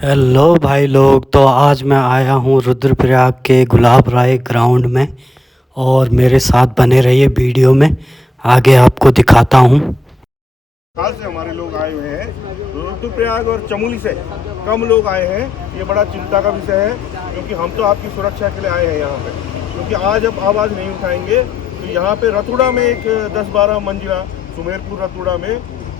Hello भाई लोग। तो आज मैं आया हूँ रुद्रप्रयाग के गुलाब राय ग्राउंड में और मेरे साथ बने रहिए वीडियो में। आगे आपको दिखाता हूँ। हाल से हमारे लोग आए हुए हैं। रुद्रप्रयाग और चमोली से कम लोग आए हैं। ये बड़ा चिंता का विषय है क्योंकि हम तो आपकी सुरक्षा के लिए आए हैं यहाँ पे। क्योंकि आज अब आवाज़ नहीं उठाएंगे तो यहाँ पे रतुड़ा में एक 10-12 मंजिला सुमेरपुर रतुड़ा में,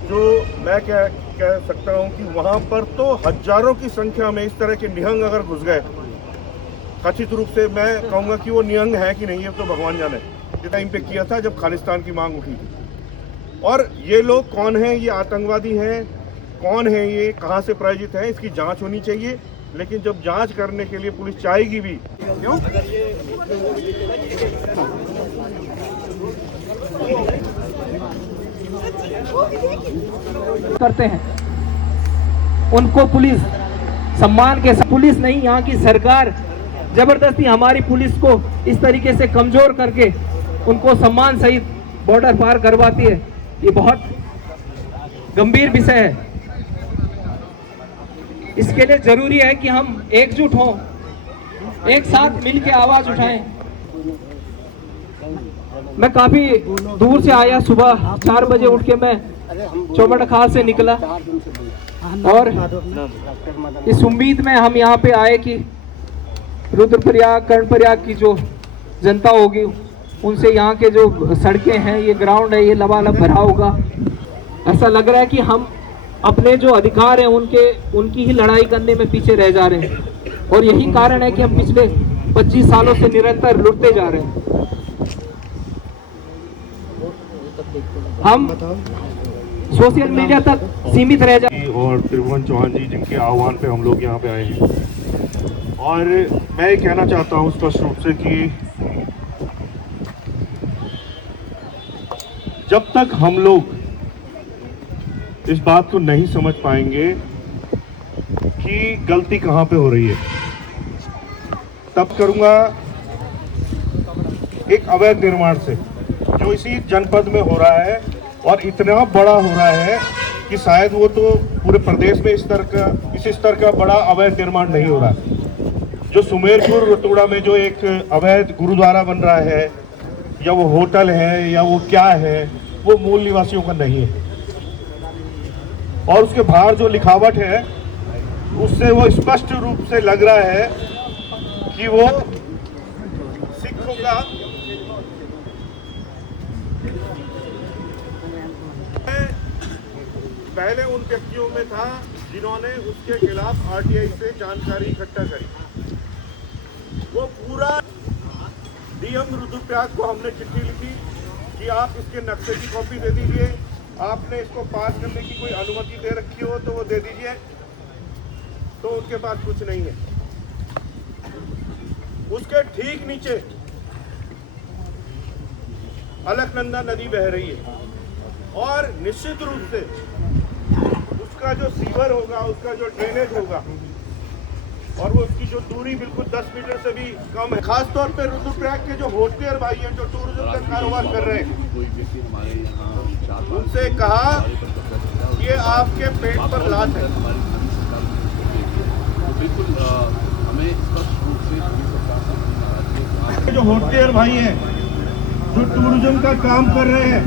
जो मैं कह सकता हूँ कि वहाँ पर तो हजारों की संख्या में इस तरह के निहंग अगर घुस गए, कथित रूप से मैं कहूँगा कि वो निहंग है कि नहीं है तो भगवान जाने। ये टाइम पे किया था जब खालिस्तान की मांग उठी थी। और ये लोग कौन हैं? ये आतंकवादी हैं। कौन है ये, कहाँ से प्रायोजित है, इसकी जांच होनी चाहिए। लेकिन जब जांच करने के लिए पुलिस चाहेगी भी, क्यों करते हैं उनको पुलिस सम्मान के साथ, पुलिस नहीं यहाँ की सरकार जबरदस्ती हमारी पुलिस को इस तरीके से कमजोर करके उनको सम्मान सहित बॉर्डर पार करवाती है। ये बहुत गंभीर विषय है। इसके लिए जरूरी है कि हम एकजुट हों, एक साथ मिलकर आवाज उठाएं। मैं काफी दूर से आया, सुबह 4 बजे उठ के मैं चौबटखाल से निकला और इस उम्मीद में हम यहाँ पे आए कि रुद्रप्रयाग कर्णप्रयाग की जो जनता होगी उनसे यहाँ के जो सड़कें हैं, ये ग्राउंड है, ये लबालब भरा होगा। ऐसा लग रहा है कि हम अपने जो अधिकार हैं उनकी ही लड़ाई करने में पीछे रह जा रहे हैं और यही कारण है कि हम पिछले 25 सालों से निरंतर लुटते जा रहे हैं। हम सोशल मीडिया तक सीमित रह जाए। और त्रिभुवन चौहान जी जिनके आह्वान पे हम लोग यहाँ पे आए हैं। और मैं ये कहना चाहता हूँ स्पष्ट रूप से कि जब तक हम लोग इस बात को नहीं समझ पाएंगे कि गलती कहाँ पे हो रही है, तब करूँगा एक अवैध निर्माण से जो इसी जनपद में हो रहा है और इतना बड़ा हो रहा है कि शायद वो तो पूरे प्रदेश में इस स्तर का बड़ा अवैध निर्माण नहीं हो रहा। जो सुमेरपुर रतुड़ा में जो एक अवैध गुरुद्वारा बन रहा है, या वो होटल है या वो क्या है, वो मूल निवासियों का नहीं है। और उसके बाहर जो लिखावट है उससे वो स्पष्ट रूप से लग रहा है कि वो सिखों का पहले उन व्यक्तियों में था जिन्होंने उसके खिलाफ आरटीआई से जानकारी इकट्ठा करी। वो पूरा डीएम रुद्रप्रयाग को हमने चिट्ठी लिखी कि आप इसके नक्शे की कॉपी दे दीजिए, आपने इसको पास करने की कोई अनुमति दे रखी हो तो वो दे दीजिए। तो उनके पास कुछ नहीं है। उसके ठीक नीचे अलकनंदा नदी बह रही है और निश्चित रूप से उसका जो सीवर होगा, उसका जो ड्रेनेज होगा, और वो उसकी जो दूरी बिल्कुल 10 मीटर से भी कम है। खास तौर पे रुद्रप्रयाग के जो होटलियर भाई हैं जो टूरिज्म का कारोबार कर रहे हैं, उनसे कहा ये आपके पेट पर लात है। जो होटलियर भाई हैं जो टूरिज्म का काम कर रहे हैं,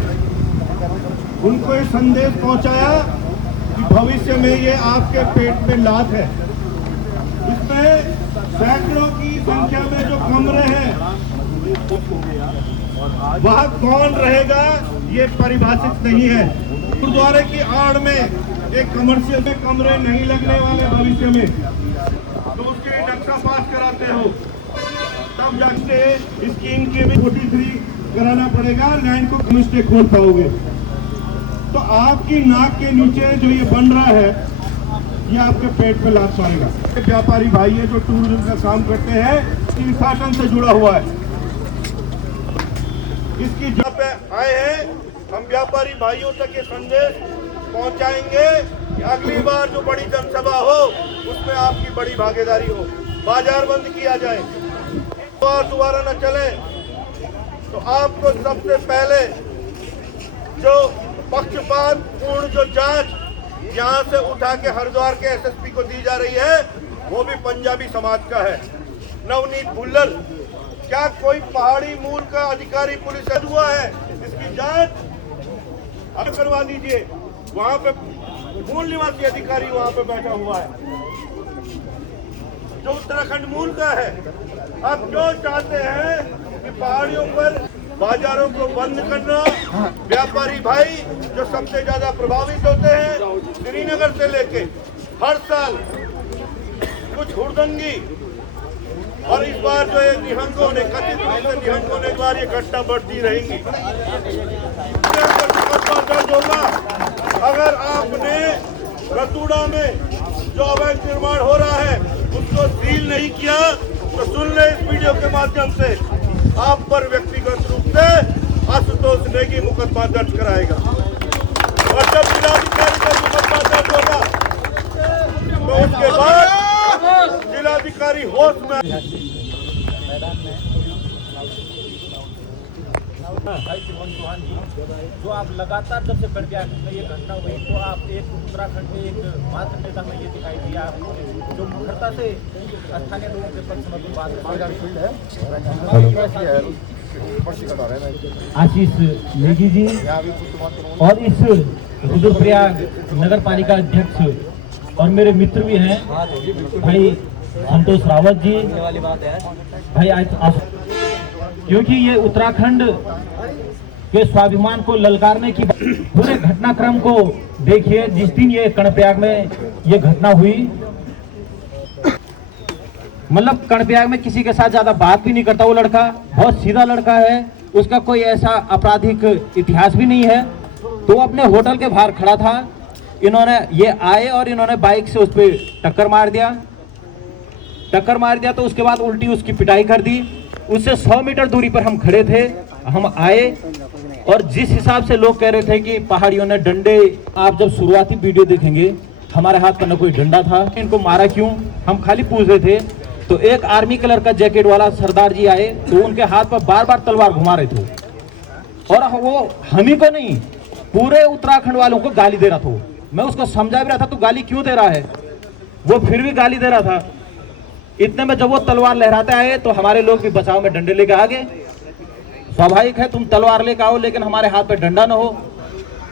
उनको ये संदेश पहुंचाया कि भविष्य में ये आपके पेट में लात है। इसमें सैकड़ों की संख्या में जो कमरे हैं, वह कौन रहेगा ये परिभाषित नहीं है। गुरुद्वारे की आड़ में एक कमर्शियल में कमरे नहीं लगने वाले भविष्य में, तो उसके नक्शा पास कराते हो तब जाके स्कीम के भी 43 कराना पड़ेगा, लैंड को कमिश्नर खोल पाओगे। तो आपकी नाक के नीचे जो ये बन रहा है, ये आपके पेट पे लात मारेगा। व्यापारी भाई है जो टूरिज्म का काम करते हैं, इसकी शासन से जुड़ा हुआ है। इसकी जगह पे आए हैं, हम व्यापारी भाइयों तक ये संदेश पहुंचाएंगे कि अगली बार जो बड़ी जनसभा हो उसमें आपकी बड़ी भागीदारी हो। बाजार बंद किया जाए और दोबारा न चले तो आपको सबसे पहले जो पक्षपात पूर्ण जो जांच यहाँ से उठा के हरिद्वार के एसएसपी को दी जा रही है, वो भी पंजाबी समाज का है, नवनीत भुल्लर। क्या कोई पहाड़ी मूल का अधिकारी पुलिस हुआ है? इसकी जांच अब करवा दीजिए। वहां पे मूल निवासी अधिकारी वहां पे बैठा हुआ है जो उत्तराखंड मूल का है। अब क्यों चाहते हैं कि पहाड़ियों पर बाजारों को बंद करना? व्यापारी भाई जो सबसे ज्यादा प्रभावित होते हैं, श्रीनगर से लेके हर साल कुछ हुड़दंगी और इस बार जो है निहंग होने, कथित रूप से निहंग होने के बाद ये घटना बढ़ती रहेंगी। दर्ज होगा अगर आपने रतूड़ा में जो अवैध निर्माण हो रहा है उसको सील नहीं किया तो सुन ले इस वीडियो के माध्यम से, आप पर व्यक्तिगत रूप से आशुतोष नेगी मुकदमा दर्ज कराएगा। और जब जिलाधिकारी पर मुकदमा दर्ज होगा तो उसके बाद जिलाधिकारी होश में भाई शिवम चौहान जी, जो आप लगातार जब से कड़बियाल में ये घटना हुई तो आप एक उत्तराखंड के एक मात्र नेता में ये दिखाई दिया जो मुखरता से स्थानीय लोगों के पक्ष में बात आशीष नेगी जी और इस रुद्रप्रयाग नगर पालिका अध्यक्ष और मेरे मित्र भी हैं भाई संतोष रावत जी, भाई आज क्योंकि ये उत्तराखंड के स्वाभिमान को ललकारने की पूरे घटनाक्रम को देखिए। जिस दिन ये कर्णप्रयाग में ये घटना हुई, मतलब कर्णप्रयाग में किसी के साथ ज्यादा बात भी नहीं करता वो लड़का, बहुत सीधा लड़का है, उसका कोई ऐसा आपराधिक इतिहास भी नहीं है। तो वो अपने होटल के बाहर खड़ा था, इन्होंने ये आए और इन्होंने बाइक से उस पर टक्कर मार दिया तो उसके बाद उल्टी उसकी पिटाई कर दी। उससे 100 मीटर दूरी पर हम खड़े थे, हम आए और जिस हिसाब से लोग कह रहे थे कि पहाड़ियों ने डंडे, आप जब शुरुआती वीडियो देखेंगे हमारे हाथ पर न कोई डंडा था, इनको मारा क्यों हम खाली पूछ रहे थे। तो एक आर्मी कलर का जैकेट वाला सरदार जी आए तो उनके हाथ पर बार बार तलवार घुमा रहे थे और वो हम ही को नहीं पूरे उत्तराखंड वालों को गाली दे रहा था। मैं उसको समझा भी रहा था तो गाली क्यों दे रहा है, वो फिर भी गाली दे रहा था। इतने में जब वो तलवार लहराते आए तो हमारे लोग भी बचाव में डंडे लेके आ गए। स्वाभाविक है तुम तलवार लेके आओ लेकिन हमारे हाथ पे डंडा न हो।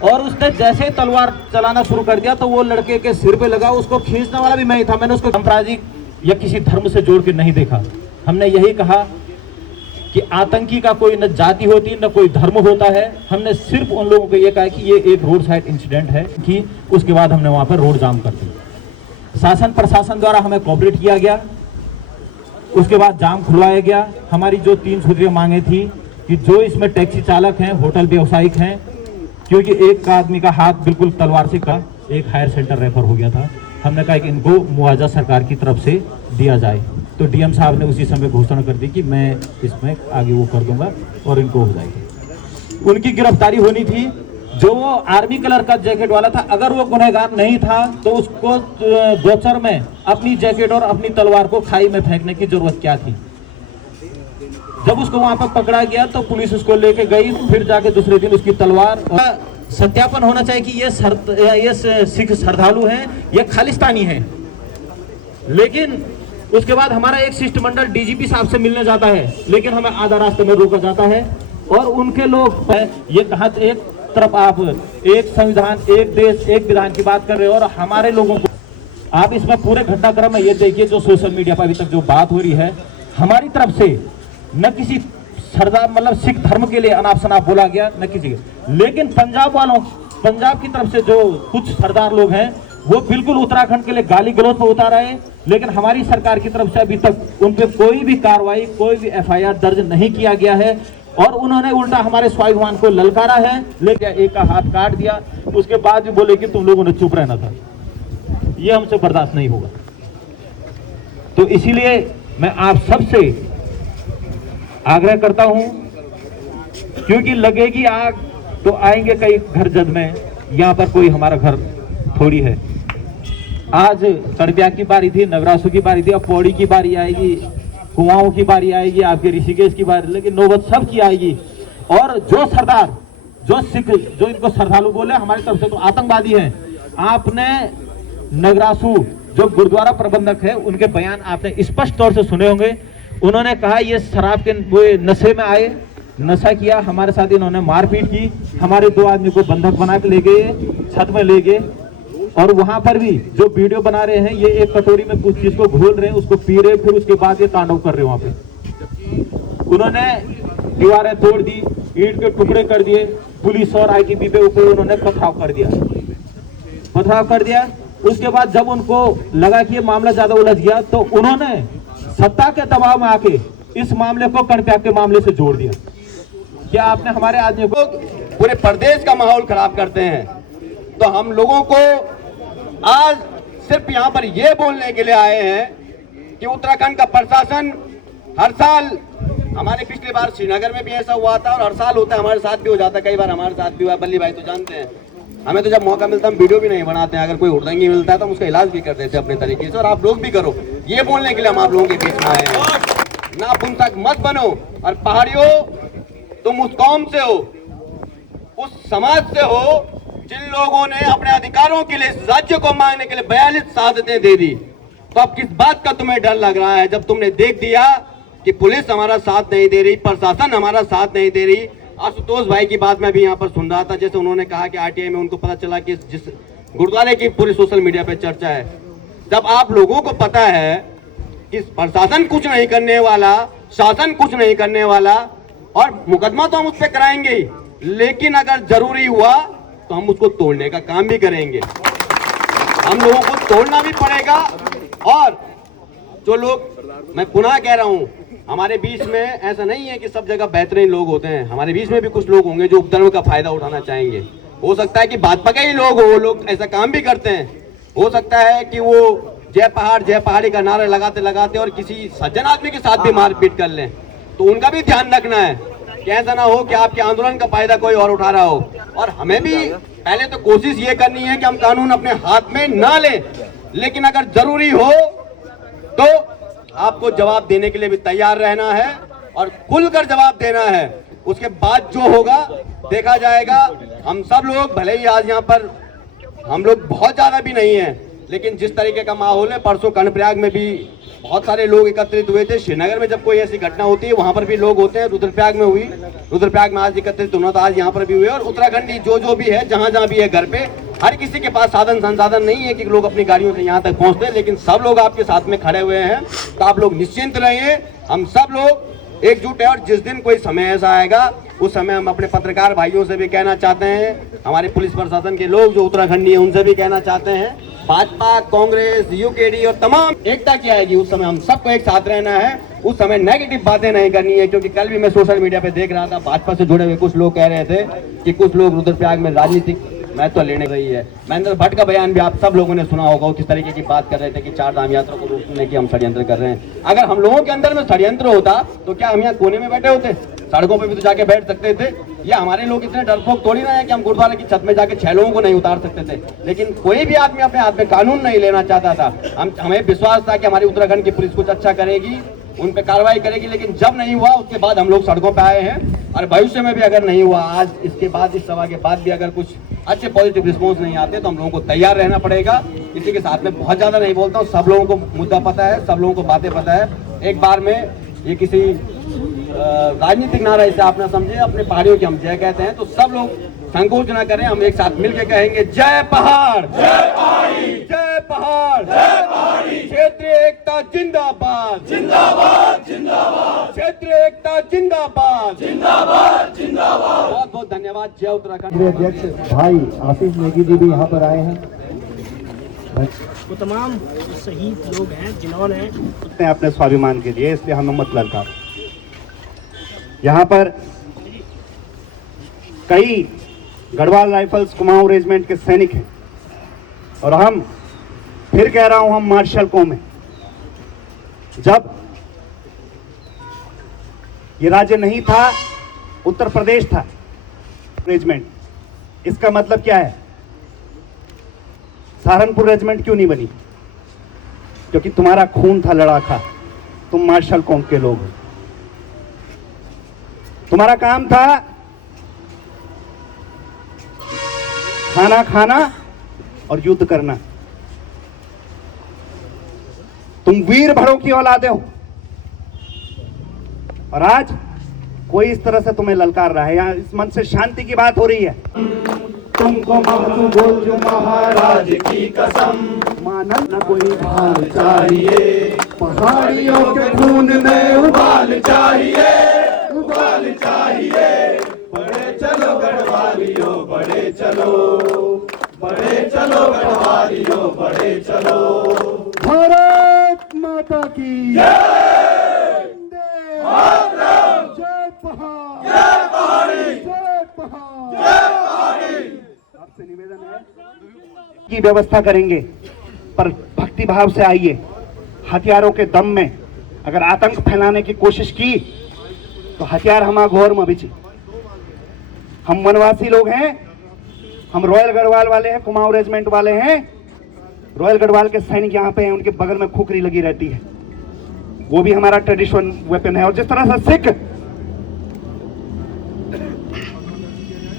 और उसने जैसे ही तलवार चलाना शुरू कर दिया तो वो लड़के के सिर पे लगा, उसको खींचने वाला भी मैं ही था। मैंने उसको सांप्रदायिक या किसी धर्म से जोड़ के नहीं देखा। हमने यही कहा कि आतंकी का कोई न जाति होती न कोई धर्म होता है। हमने सिर्फ उन लोगों को ये कहा कि ये एक रोड साइड इंसिडेंट है कि उसके बाद हमने वहां पर रोड जाम कर दी। शासन प्रशासन द्वारा हमें कोऑपरेट किया गया, उसके बाद जाम खुलवाया गया। हमारी जो 3 सूत्रीय मांगे थी कि जो इसमें टैक्सी चालक हैं, होटल व्यवसायिक हैं, क्योंकि एक आदमी का हाथ बिल्कुल तलवार से का एक हायर सेंटर रेफर हो गया था, हमने कहा कि इनको मुआवजा सरकार की तरफ से दिया जाए। तो डीएम साहब ने उसी समय घोषणा कर दी कि मैं इसमें आगे वो कर दूंगा और इनको हो जाएगी। उनकी गिरफ्तारी होनी थी। जो वो आर्मी कलर का जैकेट वाला था, अगर वो गुनहगार नहीं था तो उसको गोचर में अपनी जैकेट और अपनी तलवार को खाई में फेंकने की जरूरत क्या थी। जब उसको वहां पर पकड़ा गया तो पुलिस उसको लेके गई, फिर जाके दूसरे दिन उसकी तलवार सत्यापन होना चाहिए कि ये सिख श्रद्धालु हैं, ये खालिस्तानी हैं। लेकिन उसके बाद हमारा एक शिष्टमंडल डीजीपी साहब से मिलने जाता है, लेकिन हमें आधा रास्ते में रोका जाता है और उनके लोग ये कहा एक तरफ आप एक संविधान, एक देश, एक विधान की बात कर रहे हो और हमारे लोगों को आप इसमें पूरे घटनाक्रम में ये देखिए जो सोशल मीडिया पर अभी तक जो बात हो रही है, हमारी तरफ से न किसी सरदार मतलब सिख धर्म के लिए अनाप शनाप बोला गया न किसी के। लेकिन पंजाब की तरफ से जो कुछ सरदार लोग हैं वो बिल्कुल उत्तराखंड के लिए गाली गलौज पर उतार आए, लेकिन हमारी सरकार की तरफ से अभी तक उन पे कोई भी कार्रवाई, कोई भी एफआईआर दर्ज नहीं किया गया है और उन्होंने उल्टा हमारे स्वाभिमान को ललकारा है। लेकिन एक का हाथ काट दिया, उसके बाद भी बोले कि तुम लोगों ने चुप रहना था। ये हमसे बर्दाश्त नहीं होगा। तो इसीलिए मैं आप सबसे आग्रह करता हूं, क्योंकि लगेगी आग तो आएंगे कई घर जद में, यहां पर कोई हमारा घर थोड़ी है। आज कर्णप्रयाग की बारी थी, नवरासु की बारी थी, अब पौड़ी की बारी आएगी, कुआओं की बारी आएगी, आपके ऋषिकेश की बारी, लेकिन नौबत सब की आएगी। और जो सरदार, जो सिख, जो इनको श्रद्धालु बोले, हमारी तरफ से तो आतंकवादी हैं, आपने नगरासू जो गुरुद्वारा प्रबंधक है उनके बयान आपने स्पष्ट तौर से सुने होंगे। उन्होंने कहा ये शराब के वो नशे में आए, नशा किया, हमारे साथ इन्होंने मारपीट की, हमारे 2 आदमी को बंधक बना के ले गए, छत में ले गए, और वहां पर भी जो वीडियो बना रहे हैं ये एक कटोरी में कुछ चीज को घोल रहे हैं, उसको पी रहे, फिर उसके बाद ये तांडव कर रहे हैं वहां पे। उन्होंने दीवारें तोड़ दी, ईंट के टुकड़े कर दिए, पुलिस और आईटीबी पे ऊपर उन्होंने पथराव कर दिया। उसके बाद जब उनको लगा कि ये मामला ज्यादा उलझ गया तो उन्होंने सत्ता के दबाव में आके इस मामले को कर्णत्याग के मामले से जोड़ दिया। क्या आपने हमारे आदमी को पूरे प्रदेश का माहौल खराब करते हैं, तो हम लोगों को आज सिर्फ यहाँ पर ये बोलने के लिए आए हैं कि उत्तराखंड का प्रशासन हर साल, हमारे पिछली बार श्रीनगर में भी ऐसा हुआ था और हर साल होता है, हमारे साथ भी हो जाता है, कई बार हमारे साथ भी हुआ। बल्ली भाई तो जानते हैं, हमें तो जब मौका मिलता है हम वीडियो भी नहीं बनाते हैं, अगर कोई हुड़दंगी मिलता है तो हम उसका इलाज भी कर देते हैं अपने तरीके से, और आप लोग भी करो। ये बोलने के लिए हम आप लोगों के बीच में आए हैं। नापुंसक मत बनो, और पहाड़ियों तुम उस कौम से हो, उस समाज से हो जिन लोगों ने अपने अधिकारों के लिए इस राज्य को मांगने के लिए 42 शहादतें दे दी। तो अब किस बात का तुम्हें डर लग रहा है, जब तुमने देख दिया कि पुलिस हमारा साथ नहीं दे रही, प्रशासन हमारा साथ नहीं दे रही। आशुतोष भाई की बात मैं भी यहाँ पर सुन रहा था, जैसे उन्होंने कहा कि आरटीआई में उनको पता चला कि जिस गुरुद्वारे की पूरी सोशल मीडिया पे चर्चा है। जब आप लोगों को पता है कि प्रशासन कुछ नहीं करने वाला, शासन कुछ नहीं करने वाला, और मुकदमा तो हम उस पर कराएंगे ही, लेकिन अगर जरूरी हुआ तो हम उसको तोड़ने का काम भी करेंगे। हम लोगों को तोड़ना भी पड़ेगा। और जो लोग, मैं पुनः कह रहा हूं, हमारे बीच में ऐसा नहीं है कि सब जगह बेहतरीन लोग होते हैं, हमारे बीच में भी कुछ लोग होंगे जो उपद्रव का फायदा उठाना चाहेंगे। हो सकता है कि भाजपा के ही लोग हो, वो लोग ऐसा काम भी करते हैं। हो सकता है कि वो जय पहाड़ जय पहाड़ी का नारा लगाते लगाते और किसी सज्जन आदमी के साथ भी मारपीट कर लें, तो उनका भी ध्यान रखना है कि ऐसा ना हो कि आपके आंदोलन का फायदा कोई और उठा रहा हो। और हमें भी पहले तो कोशिश ये करनी है कि हम कानून अपने हाथ में ना लें, लेकिन अगर जरूरी हो तो आपको जवाब देने के लिए भी तैयार रहना है और खुलकर जवाब देना है। उसके बाद जो होगा देखा जाएगा। हम सब लोग, भले ही आज यहाँ पर हम लोग बहुत ज्यादा भी नहीं है, लेकिन जिस तरीके का माहौल है, परसों कर्णप्रयाग में भी बहुत सारे लोग एकत्रित हुए थे। श्रीनगर में जब कोई ऐसी घटना होती है वहां पर भी लोग होते हैं। रुद्रप्रयाग में हुई, रुद्रप्रयाग में आज एकत्रित होना, तो आज यहाँ पर भी हुए। और उत्तराखंडी जो भी है, जहां जहां भी है, घर पे हर किसी के पास साधन संसाधन नहीं है कि लोग अपनी गाड़ियों से यहाँ तक पहुंचते, लेकिन सब लोग आपके साथ में खड़े हुए हैं। तो आप लोग निश्चिंत रहिए, हम सब लोग एकजुट है। और जिस दिन कोई समय ऐसा आएगा, उस समय हम अपने पत्रकार भाइयों से भी कहना चाहते हैं, हमारे पुलिस प्रशासन के लोग जो उत्तराखंडी है उनसे भी कहना चाहते हैं, भाजपा, कांग्रेस, यूकेडी और तमाम एकता की आएगी, उस समय हम सबको एक साथ रहना है। उस समय नेगेटिव बातें नहीं करनी है, क्योंकि कल भी मैं सोशल मीडिया पे देख रहा था, भाजपा से जुड़े हुए कुछ लोग कह रहे थे कि कुछ लोग रुद्रप्रयाग में राजनीतिक महत्व लेने रही है। महेंद्र भट्ट का बयान भी आप सब लोगों ने सुना होगा, किस तरीके की बात कर रहे थे कि 4 धाम यात्रा को रोकने की हम षड्यंत्र कर रहे हैं। अगर हम लोगों के अंदर में षड्यंत्र होता तो क्या हम यहाँ कोने में बैठे होते? सड़कों पे भी तो जाके बैठ सकते थे। या हमारे लोग इतने डरपोक थोड़ी ना है कि हम गुरुद्वारे की छत में जाके 6 लोगों को नहीं उतार सकते थे। लेकिन कोई भी आदमी अपने हाथ में कानून नहीं लेना चाहता था। हमें विश्वास था कि हमारी उत्तराखंड की पुलिस कुछ अच्छा करेगी, उन पे कार्रवाई करेगी, लेकिन जब नहीं हुआ उसके बाद हम लोग सड़कों पे आए हैं। और भविष्य में भी अगर नहीं हुआ, आज इसके बाद, इस सभा के बाद भी अगर कुछ अच्छे पॉजिटिव रिस्पॉन्स नहीं आते, तो हम लोगों को तैयार रहना पड़ेगा। किसी के साथ में बहुत ज्यादा नहीं बोलता हूँ, सब लोगों को मुद्दा पता है, सब लोगों को बातें पता है। एक बार में ये किसी राजनीतिक नारा इसे आप ना समझे, अपने पहाड़ियों की हम जय कहते हैं, तो सब लोग संकोच ना करें, हम एक साथ मिलकर कहेंगे जय पहाड़, जय पहाड़ी, जय पहाड़, जय पहाड़ी, क्षेत्रीय एकता जिंदाबाद, जिंदाबाद, जिंदाबाद, क्षेत्रीय एकता जिंदाबाद, जिंदाबाद, जिंदाबाद। बहुत बहुत धन्यवाद। जय उत्तराखंड। अध्यक्ष भाई आशीष नेगी जी भी यहाँ पर आए हैं। वो तमाम शहीद लोग हैं जिन्होंने अपने स्वाभिमान के लिए, इसलिए हमें मत ललकार। यहाँ पर कई गढ़वाल राइफल्स कुमाऊं रेजिमेंट के सैनिक हैं, और हम फिर कह रहा हूं, हम मार्शल कौम हैं। जब ये राज्य नहीं था, उत्तर प्रदेश था रेजिमेंट, इसका मतलब क्या है? सहारनपुर रेजिमेंट क्यों नहीं बनी? क्योंकि तुम्हारा खून था लड़ाका, तुम मार्शल कौम के लोग हो। तुम्हारा काम था खाना खाना और युद्ध करना। तुम वीर भड़ों की औलादे हो और आज कोई इस तरह से तुम्हें ललकार रहा है। यहाँ इस मन से शांति की बात हो रही है। तुमको महतू बोल जो महाराज की कसम, मानल न कोई भाल चाहिए, पहाड़ियों के खून में उबाल चाहिए, उबाल चाहिए। बड़े चलो गढ़वालियों बड़े चलो, बड़े चलो गढ़वालियों बड़े चलो। भारत माता की जय, जय पहाड़, जय पहाड़ी, जय पहाड़, जय पहाड़ी। आपसे निवेदन है की व्यवस्था करेंगे, पर भक्ति भाव से आइए। हथियारों के दम में अगर आतंक फैलाने की कोशिश की तो हथियार हमारा घोर मबिची। हम वनवासी लोग हैं, हम रॉयल गढ़वाल वाले हैं, कुमाऊं रेजिमेंट वाले हैं। रॉयल गढ़वाल के सैनिक यहाँ पे हैं, उनके बगल में खुखरी लगी रहती है, वो भी हमारा ट्रेडिशनल वेपन है। और जिस तरह से सिख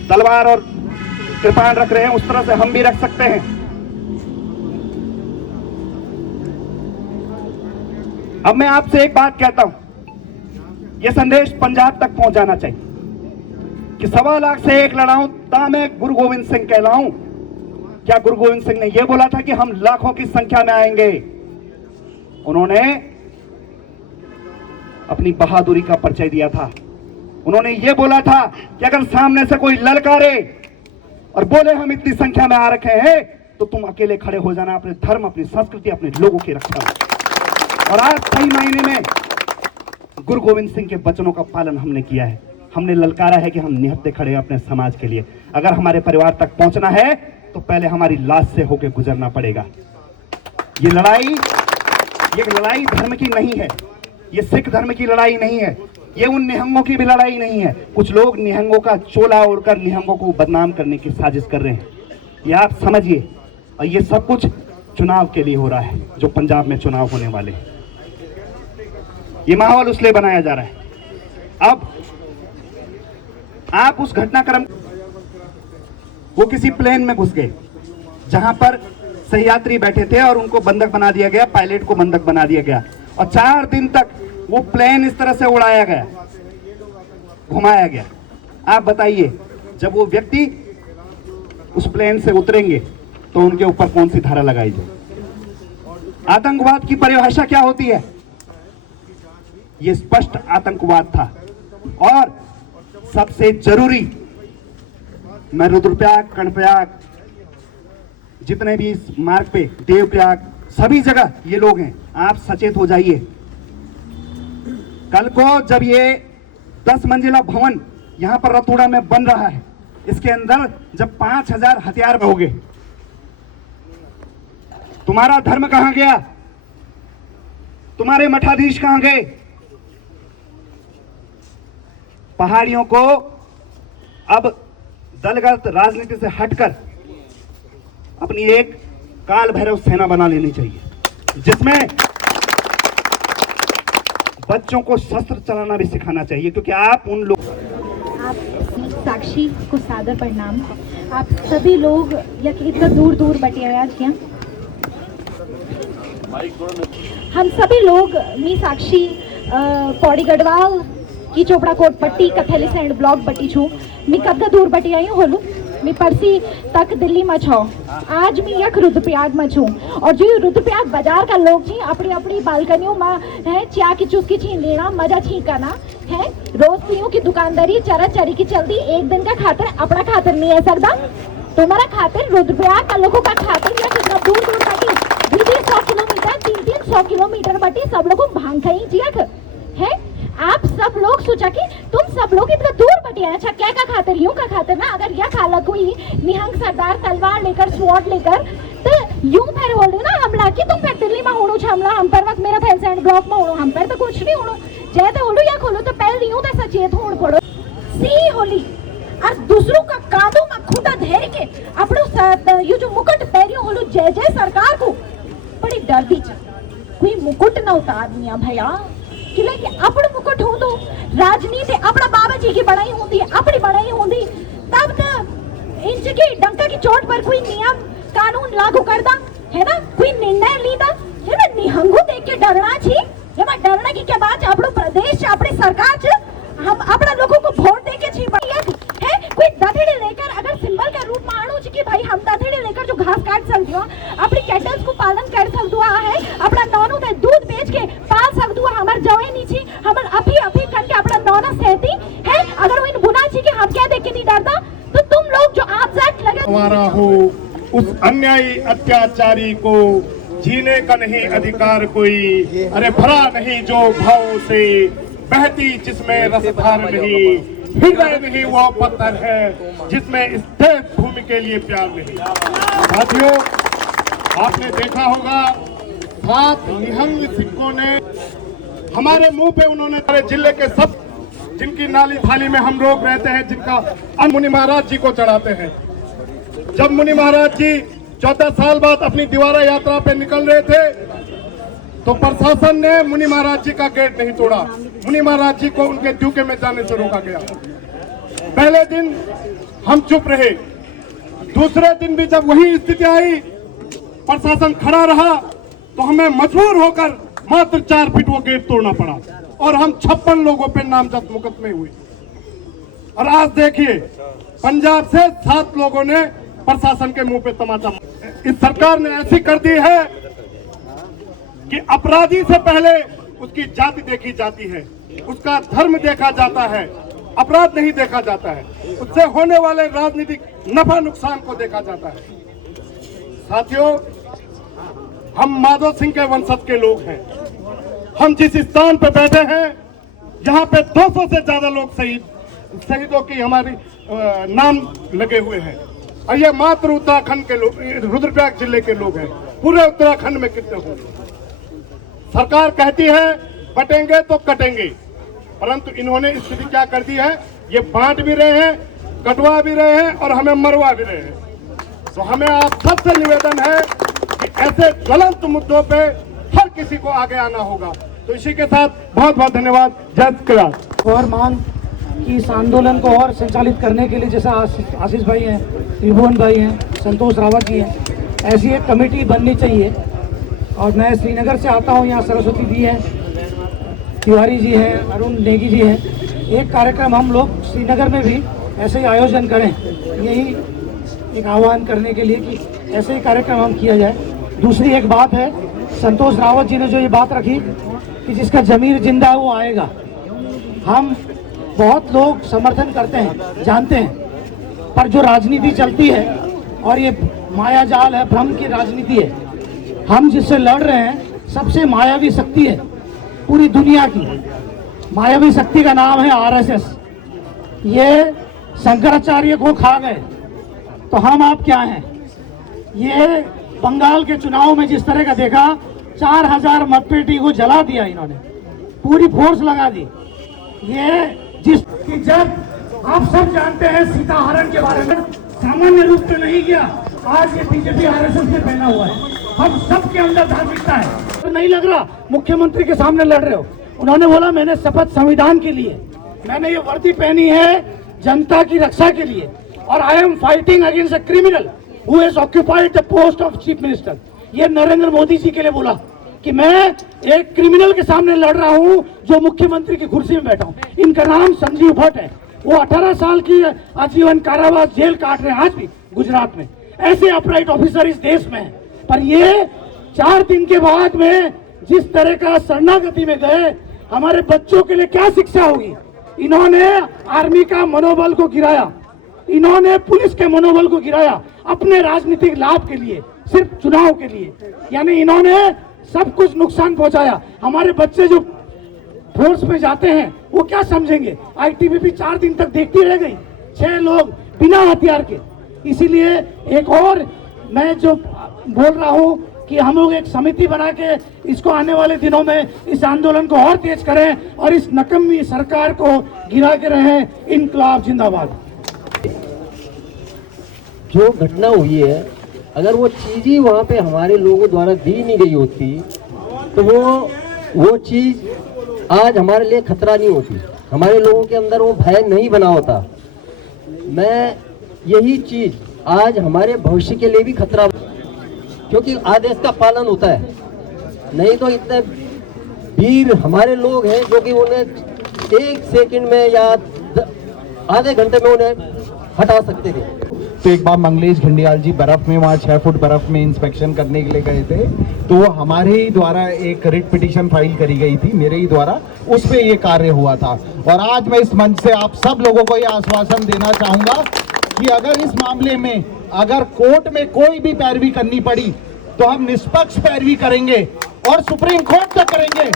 तलवार और कृपाण रख रहे हैं, उस तरह से हम भी रख सकते हैं। अब मैं आपसे एक बात कहता हूं, यह संदेश पंजाब तक पहुंचाना चाहिए कि 1.25 लाख से 1 लड़ाऊं ता मैं गुरु गोविंद सिंह कहलाऊं। क्या गुरु गोविंद सिंह ने यह बोला था कि हम लाखों की संख्या में आएंगे? उन्होंने अपनी बहादुरी का परिचय दिया था। उन्होंने यह बोला था कि अगर सामने से कोई ललकारे और बोले हम इतनी संख्या में आ रखे हैं, तो तुम अकेले खड़े हो जाना अपने धर्म, अपनी संस्कृति, अपने लोगों की रक्षा में। और आज सही मायने में गुरु गोविंद सिंह के वचनों का पालन हमने किया है। हमने ललकारा है कि हम निहत्थे खड़े हैं अपने समाज के लिए। अगर हमारे परिवार तक पहुंचना है तो पहले हमारी लाश से होकर गुजरना पड़ेगा। ये लड़ाई धर्म की नहीं है, ये सिख धर्म की लड़ाई नहीं है, ये उन निहंगों की भी लड़ाई नहीं है। कुछ लोग निहंगों का चोला ओढ़कर निहंगों को बदनाम करने की साजिश कर रहे हैं, ये आप समझिए। और ये सब कुछ चुनाव के लिए हो रहा है, जो पंजाब में चुनाव होने वाले हैं। ये माहौल उसलिए बनाया जा रहा है। अब आप उस घटनाक्रम, वो किसी प्लेन में घुस गए जहां पर सहयात्री बैठे थे और उनको बंधक बना दिया गया, पायलट को बंधक बना दिया गया और 4 दिन तक वो प्लेन इस तरह से उड़ाया गया, घुमाया गया। आप बताइए, जब वो व्यक्ति उस प्लेन से उतरेंगे तो उनके ऊपर कौन सी धारा लगाई जाए? आतंकवाद की परिभाषा क्या होती है? ये स्पष्ट आतंकवाद था। और सबसे जरूरी, मैं रुद्रप्रयाग, कर्णप्रयाग, जितने भी इस मार्ग पे, देवप्रयाग, सभी जगह ये लोग हैं, आप सचेत हो जाइए। कल को जब ये 10 मंजिला भवन यहां पर रतूड़ा में बन रहा है, इसके अंदर जब 5000 हथियार होंगे, तुम्हारा धर्म कहां गया? तुम्हारे मठाधीश कहां गए? पहाड़ियों को अब दलगत राजनीति से हटकर अपनी एक काल भैरव सेना बना लेनी चाहिए, जिसमें बच्चों को शस्त्र चलाना भी सिखाना चाहिए। क्योंकि आप उन लोग, आप साक्षी को सादर प्रणाम। आप सभी लोग इतना दूर दूर बटे आया क्या? हम सभी लोग, मी साक्षी पौड़ी गढ़वाल की चोपड़ा कोट पट्टी कथेली सैंड ब्लॉक बटी छू। मी कद दूर बटी आई होलू, मी परसी तक दिल्ली में छो। आज मी यक रुद्रप्रयाग में छू और जो रुद्रप्रयाग बाजार का लोग छी अपनी अपनी बालकनियों में है चा की चुस्की छीन लेना, मजा छीन करना है। रोज पियो की दुकानदारी चरा चरी की चलती, एक दिन का खातर अपना खातर नहीं है सकता। तुम्हारा खातिर रुद्रप्रयाग का लोगों का खातिर या कितना दूर दूर बटी 200 किलोमीटर 300 किलोमीटर बटी सब लोगों भांग खाई जियक है। आप सब लोग सोचा कि तुम सब लोग इतना दूर बटे आए, अच्छा क्या का खातिर, यूं का खातिर ना। अगर यह खाला कोई निहंग सरदार तलवार लेकर स्वॉर्ड लेकर तो यूं फिर बोल ना हमला कि तुम फिर दिल्ली में होड़ो हमला हम पर वक्त मेरा फैल सैंड ब्लॉक में होड़ो हम पर तो कुछ नहीं होड़ो जय तो होड़ो या खोलो तो पहले यूं तो सचेत होड़ पड़ो सी होली। और दूसरों का कांधों में खूंटा धेर के अपनो ये जो मुकुट पहरियो होलो जय जय सरकार को बड़ी डर दी कोई मुकुट ना उतार दिया भैया कि अपना मुकुट हो तो राजनीति अपना बाबा जी की बनाई होती है, अपनी बनाई होती तब तो इंच की डंका की चोट पर कोई नियम कानून लागू करदा है ना, कोई निर्णय लीदा है ना, निहंगू देख के डरना छी एમાં डरना की क्या बात, આપણો પ્રદેશ આપણી સરકાર છે, हम अपना लोगों को वोट देके छी है, कोई दथेड़ी लेकर अगर सिंबल के रूप में आणु छी कि भाई हम दथेड़ी लेकर जो घास काट सकदो, अपनी कैटल्स को पालन कर सकदो है, अपना नौनों में दूध बेच के पाल सकदो, हमर जवाई नी छी, हमर अभी करके अपना नौना सहती है, अगर वो इन बुना छी कि हम क्या देख के नहीं डरता, तो तुम लोग जो आप जेट लगे हमारा हो उस अन्यायी अत्याचारी को जीने का नहीं अधिकार कोई, अरे भरा नहीं जो भाव से बहती जिसमें रसधार नहीं, हृदय नहीं वो पत्थर है जिसमें इस देश भूमि के लिए प्यार नहीं। साथियों, आपने देखा होगा 7 निहंग सिखों ने हमारे मुंह पे उन्होंने सारे जिले के सब जिनकी नाली थाली में हम लोग रहते हैं, जिनका मुनि महाराज जी को चढ़ाते हैं। जब मुनि महाराज जी 14 साल बाद अपनी दीवारा यात्रा पे निकल रहे थे तो प्रशासन ने मुनि महाराज जी का गेट नहीं तोड़ा, मुनि महाराज जी को उनके ड्यूके में जाने से रोका गया। पहले दिन हम चुप रहे, दूसरे दिन भी जब वही स्थिति आई, प्रशासन खड़ा रहा, तो हमें मजबूर होकर मात्र 4 फीट वो गेट तोड़ना पड़ा और हम 56 लोगों पे नामजद मुकदमे हुए। और आज देखिए, पंजाब से 7 लोगों ने प्रशासन के मुंह पे तमाचा। इस सरकार ने ऐसी कर दी है कि अपराधी से पहले उसकी जाति देखी जाती है, उसका धर्म देखा जाता है, अपराध नहीं देखा जाता है, उससे होने वाले राजनीतिक नफा नुकसान को देखा जाता है। साथियों, हम माधव सिंह के वंशज के लोग हैं। हम जिस स्थान पर बैठे हैं, यहाँ पे 200 से ज्यादा लोग शहीदों की हमारी नाम लगे हुए हैं, और ये मात्र उत्तराखंड के लोग, रुद्रप्रयाग जिले के लोग हैं। पूरे उत्तराखंड में कितने होंगे? सरकार कहती है बटेंगे तो कटेंगे, परंतु इन्होंने स्थिति क्या कर दी है, ये बांट भी रहे हैं, कटवा भी रहे हैं और हमें मरवा भी रहे हैं। तो हमें आप सबसे निवेदन है कि ऐसे ज्वलंत मुद्दों पे हर किसी को आगे आना होगा। तो इसी के साथ बहुत बहुत धन्यवाद। जय श्री कृष्ण। और मांग कि इस आंदोलन को और संचालित करने के लिए, जैसा आशीष भाई हैं, त्रिभुवन भाई हैं, संतोष रावत जी हैं, ऐसी एक कमेटी बननी चाहिए। और मैं श्रीनगर से आता हूँ, यहाँ सरस्वती जी हैं, तिवारी जी हैं, अरुण नेगी जी हैं। एक कार्यक्रम हम लोग श्रीनगर में भी ऐसे ही आयोजन करें, यही एक आह्वान करने के लिए कि ऐसे ही कार्यक्रम हम किया जाए। दूसरी एक बात है, संतोष रावत जी ने जो ये बात रखी कि जिसका जमीर जिंदा है वो आएगा, हम बहुत लोग समर्थन करते हैं, जानते हैं, पर जो राजनीति चलती है और ये माया जाल है, भ्रम की राजनीति है, हम जिससे लड़ रहे हैं सबसे मायावी शक्ति है पूरी दुनिया की। मायावी शक्ति का नाम है आरएसएस। ये शंकराचार्य को खा गए, तो हम आप क्या हैं? ये बंगाल के चुनाव में जिस तरह का देखा, 4000 मतपेटी को जला दिया इन्होंने, पूरी फोर्स लगा दी। ये जिस कि जब आप सब जानते हैं सीताहरण के बारे में, सामान्य रूप से नहीं गया, आज ये बीजेपी आरएसएस में पहना हुआ है। हम सबके अंदर धार्मिकता है। तो नहीं लग रहा मुख्यमंत्री के सामने लड़ रहे हो। उन्होंने बोला मैंने शपथ संविधान के लिए, मैंने ये वर्दी पहनी है जनता की रक्षा के लिए, और I am fighting against a criminal who has occupied the post of chief minister. ये नरेंद्र मोदी जी के लिए बोला कि मैं एक क्रिमिनल के सामने लड़ रहा हूं जो मुख्यमंत्री की कुर्सी में बैठा हूं। इनका नाम संजीव भट्ट है। वो 18 साल की आजीवन कारावास जेल काट रहे हैं आज भी गुजरात में। ऐसे अपराइट ऑफिसर इस देश में है, पर ये 4 दिन के बाद में जिस तरह का शरणागति में गए, हमारे बच्चों के लिए क्या शिक्षा होगी? इन्होंने आर्मी का मनोबल को गिराया, इन्होंने पुलिस के मनोबल को गिराया अपने राजनीतिक लाभ के लिए, सिर्फ चुनाव के लिए। यानी इन्होंने सब कुछ नुकसान पहुंचाया। हमारे बच्चे जो फोर्स में जाते हैं वो क्या समझेंगे? आईटीबीपी 4 दिन तक देखती रह गई, 6 लोग बिना हथियार के। इसीलिए एक और मैं जो बोल रहा हूं कि हम लोग एक समिति बना के इसको आने वाले दिनों में इस आंदोलन को और तेज करें और इस नकम्मी सरकार को गिरा के रहें। इनकलाब जिंदाबाद। जो घटना हुई है, अगर वो चीज ही वहाँ पे हमारे लोगों द्वारा दी नहीं गई होती तो वो चीज आज हमारे लिए खतरा नहीं होती, हमारे लोगों के अंदर वो भय नहीं बना होता। मैं यही चीज आज हमारे भविष्य के लिए भी खतरा क्योंकि आदेश का पालन होता है। नहीं तो इतने वीर हमारे लोग हैं जो कि उन्हें 1 सेकंड में या आधे घंटे में उन्हें हटा सकते थे। तो एक बार मंगलेश घंडियाल जी बर्फ में, वहाँ 6 फुट बर्फ में इंस्पेक्शन करने के लिए गए थे, तो हमारे ही द्वारा एक रिट पिटीशन फाइल करी गई थी, मेरे ही द्वारा, उस पे ये कार्य हुआ था। और आज मैं इस मंच से आप सब लोगों को ये आश्वासन देना चाहूंगा कि अगर इस मामले में अगर कोर्ट में कोई भी पैरवी करनी पड़ी तो हम निष्पक्ष पैरवी करेंगे और सुप्रीम कोर्ट तक करेंगे।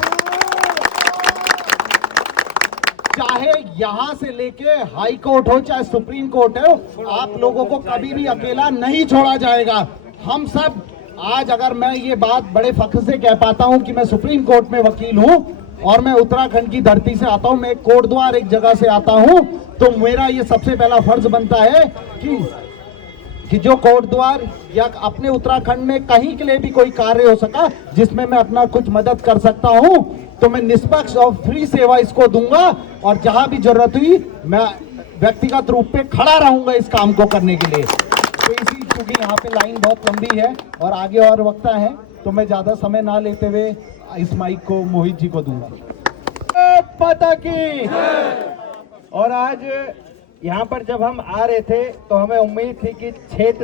चाहे यहां से लेके हाई कोर्ट हो चाहे सुप्रीम कोर्ट हो, आप लोगों को कभी भी अकेला नहीं छोड़ा जाएगा। हम सब आज, अगर मैं ये बात बड़े फख्र से कह पाता हूं कि मैं सुप्रीम कोर्ट में वकील हूं और मैं उत्तराखंड की धरती से आता हूं, मैं कोटद्वार एक जगह से आता हूं, तो मेरा ये सबसे पहला फर्ज बनता है कि जो कोटद्वार या अपने उत्तराखंड में कहीं के लिए भी कोई कार्य हो सका जिसमें मैं अपना कुछ मदद कर सकता हूं, तो मैं निष्पक्ष और फ्री सेवा इसको दूंगा। और जहां भी जरूरत हुई मैं व्यक्तिगत रूप पे खड़ा रहूंगा इस काम को करने के लिए। तो इसी, क्योंकि यहाँ पे लाइन बहुत लंबी है और आगे और वक्ता है, तो मैं ज्यादा समय ना लेते हुए इस माइक को मोहित जी को दूंगा। पता की। और आज यहाँ पर जब हम आ रहे थे तो हमें उम्मीद थी कि क्षेत्र